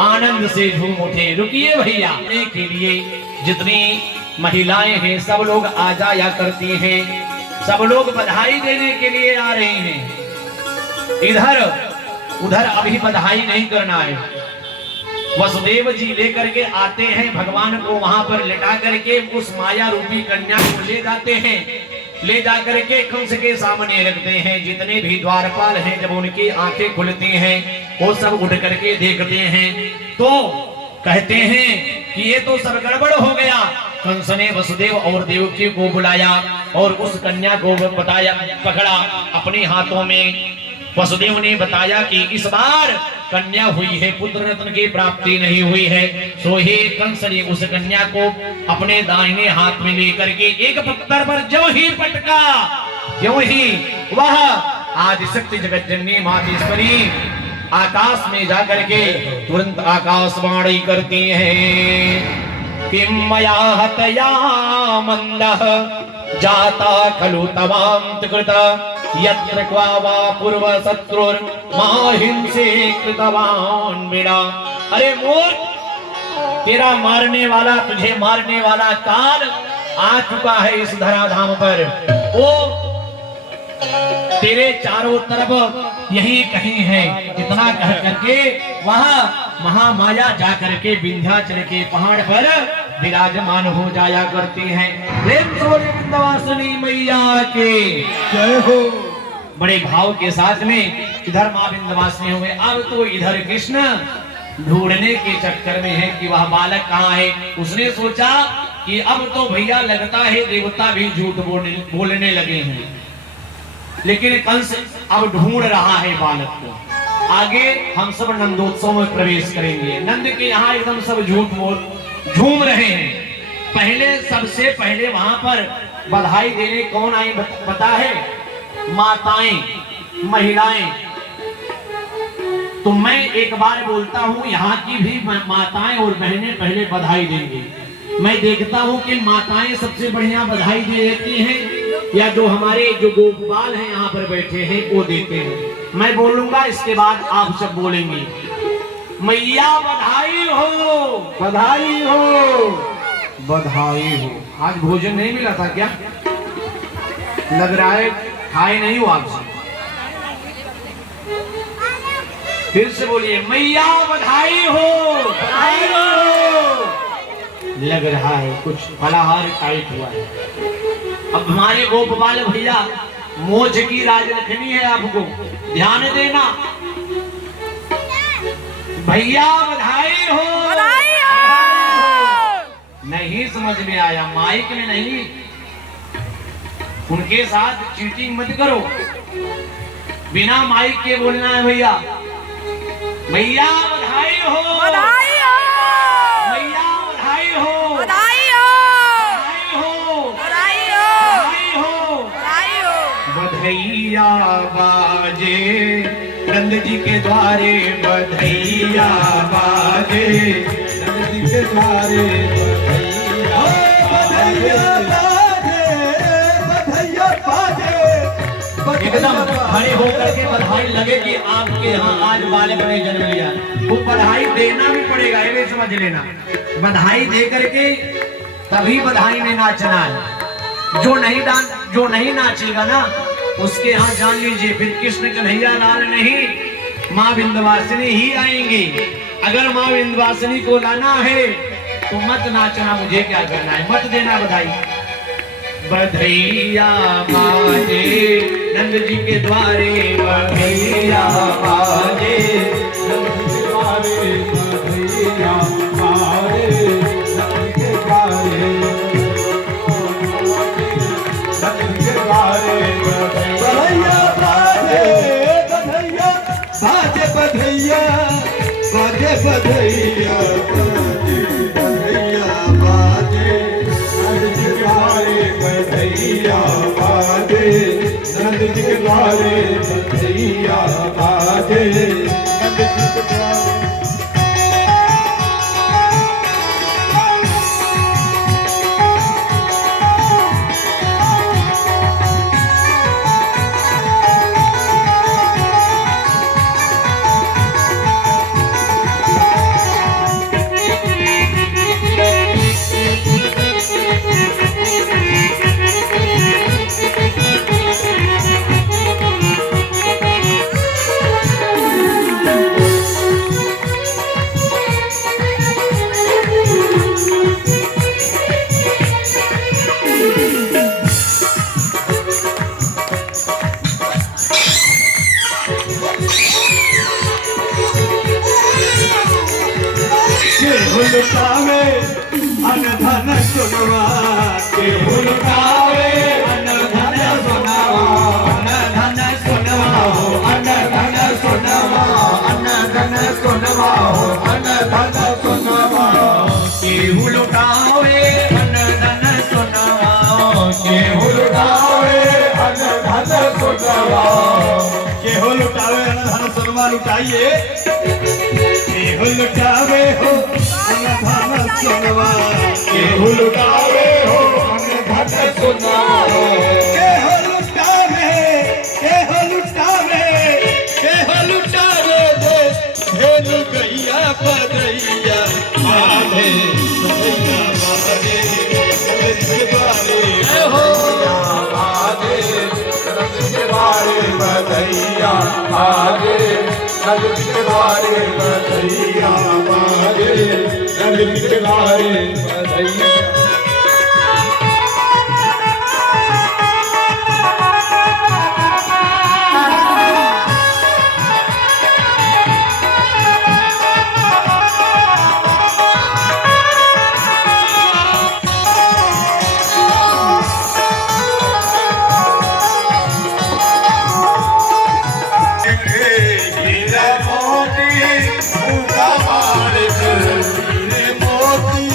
आनंद से झूम उठे। रुकिए भैया, के लिए जितनी महिलाएं हैं सब लोग आ जाया करती हैं, सब लोग बधाई देने के लिए आ रहे हैं। इधर उधर अभी बधाई नहीं करना है। वसुदेव जी लेकर के आते हैं भगवान को, वहां पर लेटा करके उस माया रूपी कन्या को ले जाते हैं। ले जाकर के कंस के सामने रखते हैं। जितने भी द्वारपाल हैं जब उनकी आंखें खुलती हैं वो सब उठ करके देखते हैं तो कहते हैं कि ये तो सब गड़बड़ हो गया। कंस ने वसुदेव और देवकी को बुलाया और उस कन्या को बताया, पकड़ा अपने हाथों में। वसुदेव ने बताया कि इस बार कन्या हुई है, पुत्र रत्न की प्राप्ति नहीं हुई है। सो ही कंस ने उस कन्या को अपने दाहिने हाथ में लेकर के एक पत्थर पर ज्यों ही पटका, ज्यों ही वह आदिशक्ति जगत जननी मातेश्वरी आकाश में जाकर के तुरंत आकाशवाणी करती हैं, किम मया हतया मंदः जाता खलु तवांतकृत यत्र क्वा वा पूर्व शत्रुर माहिंसे कृतवान मेरा। अरे मूर्ख, तेरा मारने वाला, तुझे मारने वाला काल आ चुका है इस धराधाम पर। वो तेरे चारों तरफ यही कहीं है। इतना कह करके वहां महामाया जा करके विंध्याचल के पहाड़ पर विराजमान हो जाया करती हैं। विंध्यवासिनी मैया के जय हो। बड़े भाव के साथ में इधर मां विंध्यवासिनी हुए। अब तो इधर कृष्ण ढूंढने के चक्कर में है कि वह बालक कहाँ है। उसने सोचा कि अब तो भैया लगता है देवता भी झूठ बोलने लगे हैं, लेकिन कंस अब ढूंढ रहा है बालक को। आगे हम सब नंदोत्सव में प्रवेश करेंगे। नंद के यहाँ एकदम सब झूठ बोल झूम रहे हैं। पहले सबसे पहले वहां पर बधाई देने कौन आई पता है? माताएं, महिलाएं। तो मैं एक बार बोलता हूं, यहाँ की भी माताएं और बहनें पहले बधाई देंगी। मैं देखता हूं कि माताएं सबसे बढ़िया बधाई दे देती हैं या जो हमारे जो गोपाल हैं यहाँ पर बैठे हैं वो देते हैं। मैं बोलूंगा, इसके बाद आप सब बोलेंगे। मैया बधाई हो, बधाई हो, बधाई हो। आज भोजन नहीं मिला था क्या? लग रहा है खाए नहीं हो आपसे। फिर से बोलिए मैया बधाई हो, बधाई हो। लग रहा है कुछ फलाहार टाइट हुआ है। अब हमारे गोपाल भैया मोज की राज रखनी है, आपको ध्यान देना। भैया बधाई हो, बधाई हो। नहीं समझ में आया, माइक में नहीं, उनके साथ चीटिंग मत करो, बिना माइक के बोलना है। भैया भैया बधाई हो, बधाई हो। भैया बधाई हो, बधाई हो। बधाई हो, बधाई हो। बधाई हो, बधाई हो। बधैया बाजे नंद जी के द्वारे, बधैया बाजे नंद जी के द्वारे, बधैया एकदम खड़े होकर के बधाई लगे कि आपके यहाँ आज बालक ने जन्म लिया। वो बधाई देना भी पड़ेगा, ये समझ लेना। बधाई दे करके तभी बधाई में नाचना है। जो नहीं नाचेगा ना, उसके यहाँ जान लीजिए फिर कृष्ण कन्हैया लाल नहीं, माँ विंध्यवासिनी ही आएंगी। अगर माँ विंध्यवासिनी को लाना है तो मत नाचना, मुझे क्या करना है, मत देना बधाई। बधैया बाजे नंद जी के द्वारे, बधैया बाजे नंद जी के द्वारे, बधैया बाजे नंद जी के द्वारे, नंद जी के द्वारे, बधैया बाजे, बधैया बाजे, बधैया बाजे, बधैया बाजे, नंद जी के द्वारे, बधैया बाजे नंद जी के द्वारे, बधैया बाजे नंद जी के द्वारे। हुलकावे अन धन सुनवा, के हुलकावे अन धन सुनवा, अन धन सुनवा हो, अन धन सुनवा, अन धन सुनवा हो, अन धन सुनवा, के हुलकावे अन धन सुनवा, के हुलकावे अन धन सुनवा, के हुलकावे अन धन सुनवा। लुटाइए के हुलकावे हो अन धन सुनवा, के हुलकावे हो अन धन सुनवा, के हुलकावे, के हुलकावे, के हुलकावे दे भेलु गैया बधैया बाजे, बधैया बाजे नंद जी के द्वारे, बधैया बाजे नंद जी के द्वारे, बधैया बाजे नंद जी के द्वारे, बधैया बाजे नंद जी के द्वारे, बधैया। मोती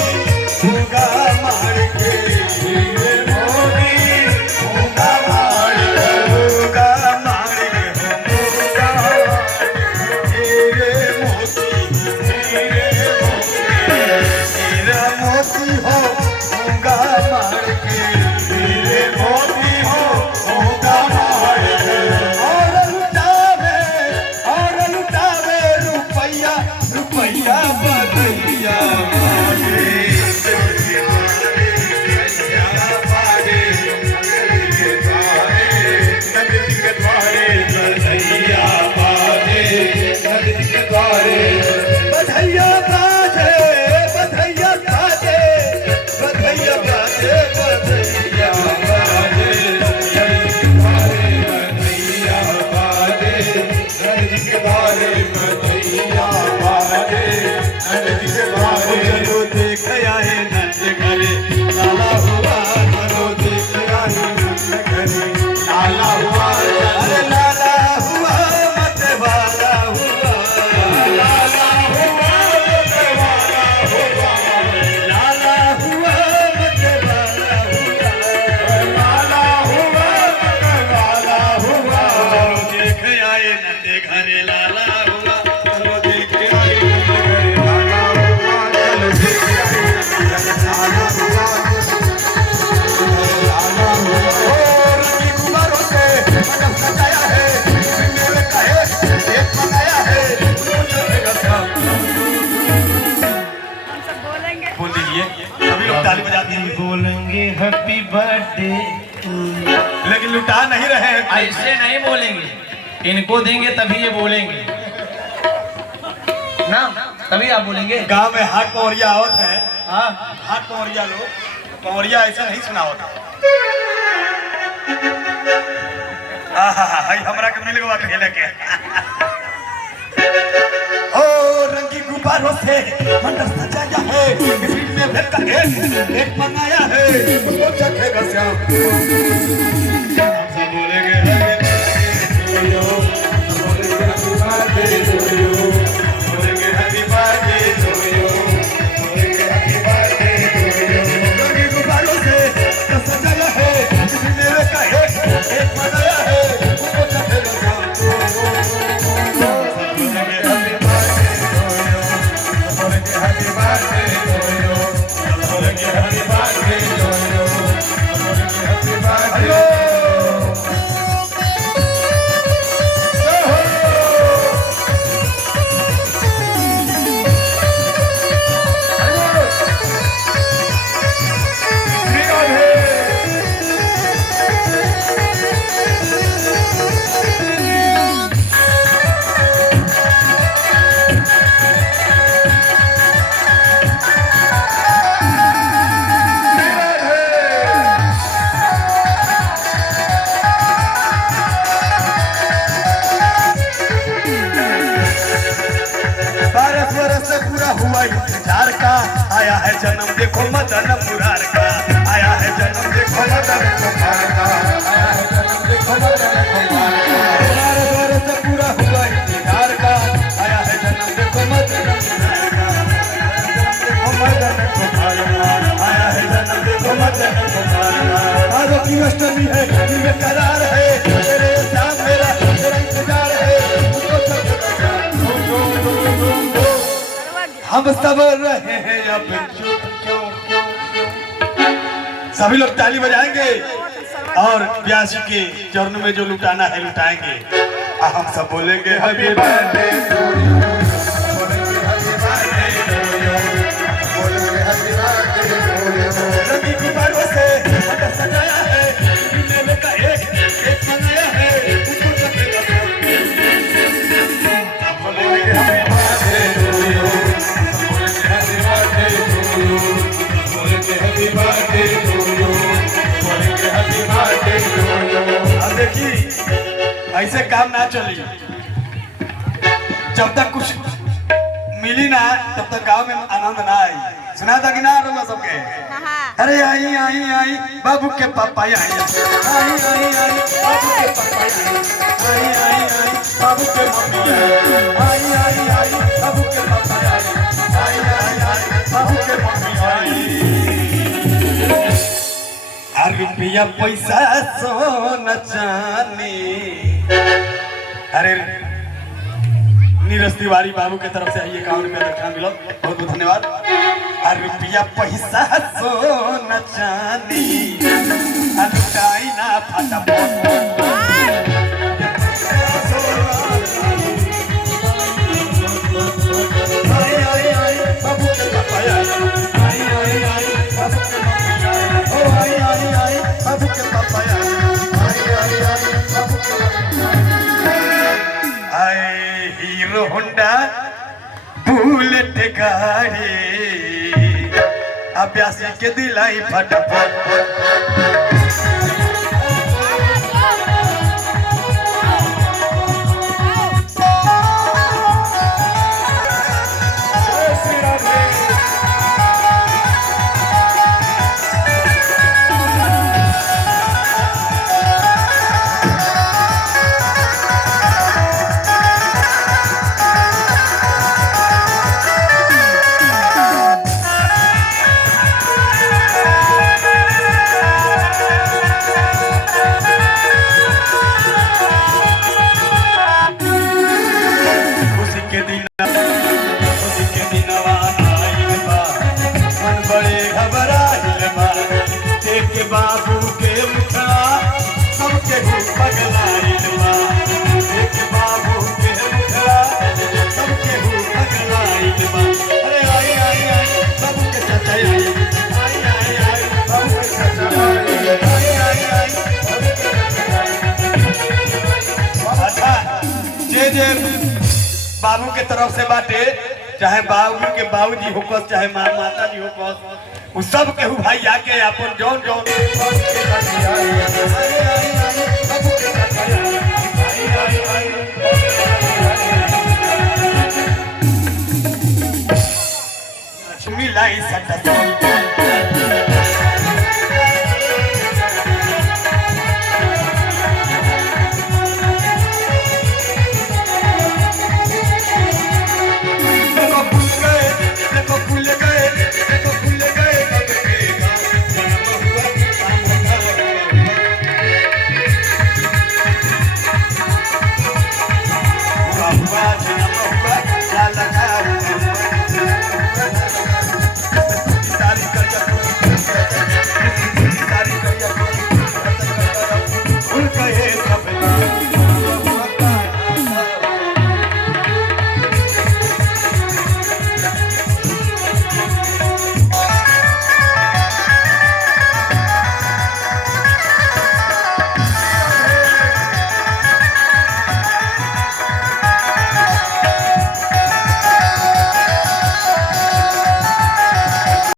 नंद के द्वारे चलो देख आए नंद घरे लाला हुआ चलो देख आए नंद घरे लाला हुआ अरे लाला हुआ मत वाला हुआ लाला हुआ मत वाला हुआ लाला हुआ मत वाला हुआ लाला हुआ मत वाला हुआ चलो देख आए नंद घरे लाला हुआ चलो देख आए नंद घरे लाला हुआ चलो देख आए नंद घरे लाला हुआ लाला हुआ और की गुबारों से मटक सजाया है मेरे कहे एक बनाया है उसको चलेगा सब हम सब बोलेंगे बोल दीजिए सभी लोग ताली बजा दीजिए बोलेंगे हैप्पी बर्थडे, लेकिन लुटा नहीं रहे हैं ऐसे नहीं बोलेंगे, इनको देंगे तभी ये बोलेंगे ना, तभी आप बोलेंगे। गांव में हाट पौरिया आवत है हाँ हाट पौरिया लोग पौरिया ऐसा नहीं सुना होता हाय हमरा के मिल गवा खेले के ओ रंगी गुब्बारों से मंडप सजाया है भीड़ में भेद का एक बनाया है उसको चखेगा श्याम हम सब बोलेंगे हैप्पी बर्थडे टू यू बोलेंगे हैप्पी बर्थडे टू यू रंगी गुब्बारों से सजाया है मेरे का एक बनाया है उसको चखेगा Shyam Happy birthday to you. Happy birthday to you. Happy birthday. हुआ इंतजार का आया है जन्म देखो मदन मुरार का आया है जन्म देखो मदन कुमार का आया है जन्म देखो मदन कुमार का द्वार से पूरा हुआ इंतजार का आया है जन्म देखो मदन मुरार का देखो मदन कुमार का आया है जन्म देखो मदन कुमार का आज की अष्टमी है दिल करार है तेरे साथ मेरा तेरा इंतजार है हम सब रहे हैं अब चुप क्यों क्यों क्यों सभी लोग ताली बजाएंगे और प्यासी के चरणों में जो लुटाना है लुटाएंगे हम सब बोलेंगे हैप्पी बर्थडे टू यू बोलेंगे हैप्पी बर्थडे टू यू बोलेंगे हैप्पी बर्थडे टू यू रंगी गुब्बारों से सजाया है मेले का एक बनाया है उसको चखेगा सब बोलेंगे happy birthday to you Happy birthday to you. Happy birthday to you. अब देखिए ऐसे काम ना चली जब तक कुछ मिली ना तब तक गांव में आनंद ना आई सुना था कि ना रोगा सबके अरे आई आई आई बाबू के पापा आई आई आई आई बाबू के पापा आई आई आई बाबू के मम्मी आई आई आई बाबू के पापा आई आई आई बाबू के मम्मी आई रुपया पैसा सोना चांदी अरे नीरज तिवारी बाबू के तरफ से आइए 51 रुपया दक्षिणा मिला बहुत बहुत धन्यवाद रुपया पैसा सोना चांदी लुटाई ना फटाफट बाबू के पापा आई आई आई बाबू के आई आई आई बाबू के पापा आई आई आई बाबू के आए हीरो होंडा बुलेट गाड़ी अभ्यासी के दिलाई फटाफट श्री राम अच्छा जे बाबू के तरफ से बाटे, चाहे बाबू के बाबूजी होकस चाहे माता जी होकस, उ सब केहू भाई आके अपन जौन जौन मिलाई सकता